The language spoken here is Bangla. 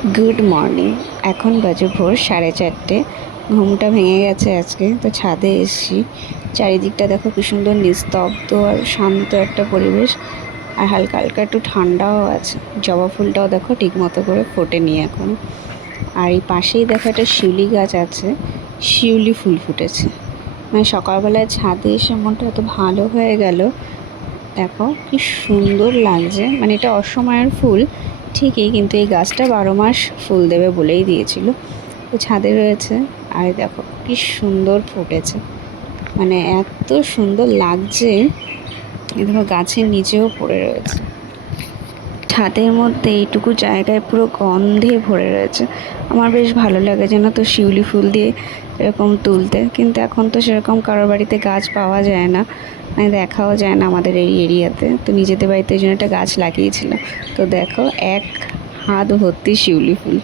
Good morning. এখন বাজে ভোর 4:30। ঘুমটা ভেঙে গেছে আজকে, তো ছাদে এসেছি। চারিদিকটা দেখো কি সুন্দর নিস্তব্ধ আর শান্ত একটা পরিবেশ, আর হালকা হালকা একটু ঠান্ডাও আছে। জবা ফুলটাও দেখো ঠিক মতো করে ফোটেনি এখন। আর এই পাশেই দেখো একটা শিউলি গাছ আছে, শিউলি ফুল ফুটেছে। মানে সকালবেলায় ছাদে এসে মনটা এত ভালো হয়ে গেল। দেখো কি সুন্দর লাগছে। মানে এটা অসময়ের ফুল ঠিকই, কিন্তু এই গাছটা 12 মাস ফুল দেবে বলেই দিয়েছিল। তো ছাদে রয়েছে, আর দেখো কি সুন্দর ফুটেছে। মানে এত সুন্দর লাগছে। এই দেখো গাছের নিচেও পড়ে রয়েছে। ছাদের মধ্যে এইটুকু জায়গায় পুরো গন্ধে ভরে রয়েছে। আমার বেশ ভালো লাগে যেন তো শিউলি ফুল দিয়ে এরকম তুলতে, কিন্তু এখন তো সেরকম কারোর বাড়িতে গাছ পাওয়া যায় না, মানে দেখাও যায় না আমাদের এই এরিয়াতে। তো নিজেদের বাড়িতে এই জন্য একটা গাছ লাগিয়েছিল। তো দেখো এক হাত ভর্তি শিউলি ফুল।